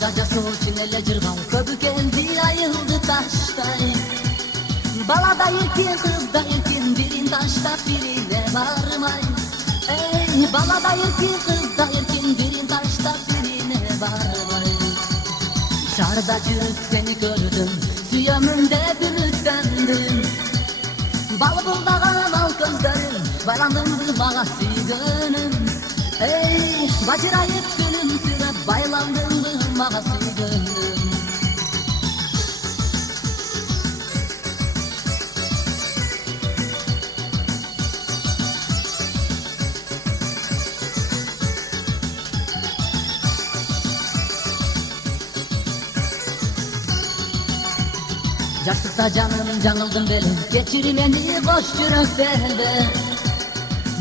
Şarda jasoo için ele jırgan köpü geldi ayıldı taştay. Balada erken kızda erken birin taşta birine varmay. Ey balada erken kızda erken birin taşta birine varmay. Şarda jürüp seni gördüm, süyemimde ümitlendim. Balbıldagan al gözlerim, baylandım bağa süygönüm. Ey bacırayıp gülüm sürep, baylandım bağa süygönüm. Yaşlıkta canım canıldım belim, geçir beni boş yüreklerle.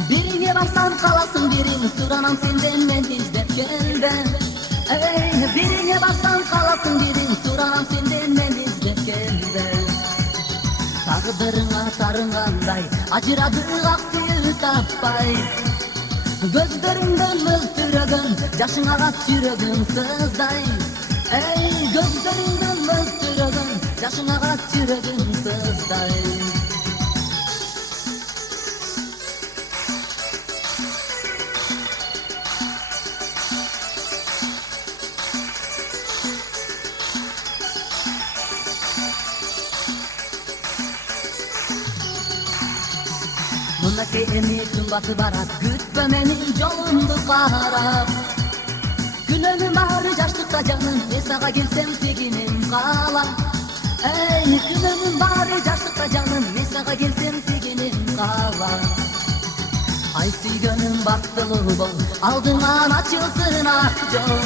Birine varsan kalasın birin, suranam senden ben izlep gel ben. Ey birine varsan kalasın birin, suranam senden ben izlep gel ben. Tağdırına tarınganday, acıradı aksıyı tapay. Gözlerinden mültürögün, yaşın ağat yüreğim sızday. Ey gözlerinden mültürögün, yaşın ağat yüreğim sızday. Mundaki emitim batı barat, gütme benim yolumdu qarab. Günönüm ağrı yaşlıkta canım, esağa gelsem teginim qala. Ey günönüm ağrı yaşlıkta canım, esağa gelsem teginim qala. Ay süygönüm baktılı bol, aldığından açılsın ak yol.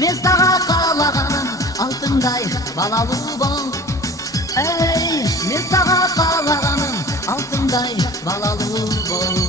Mesağa qalağanım, altınday balalı bol. Ey mesağa qalağanım, altınday balalı bol.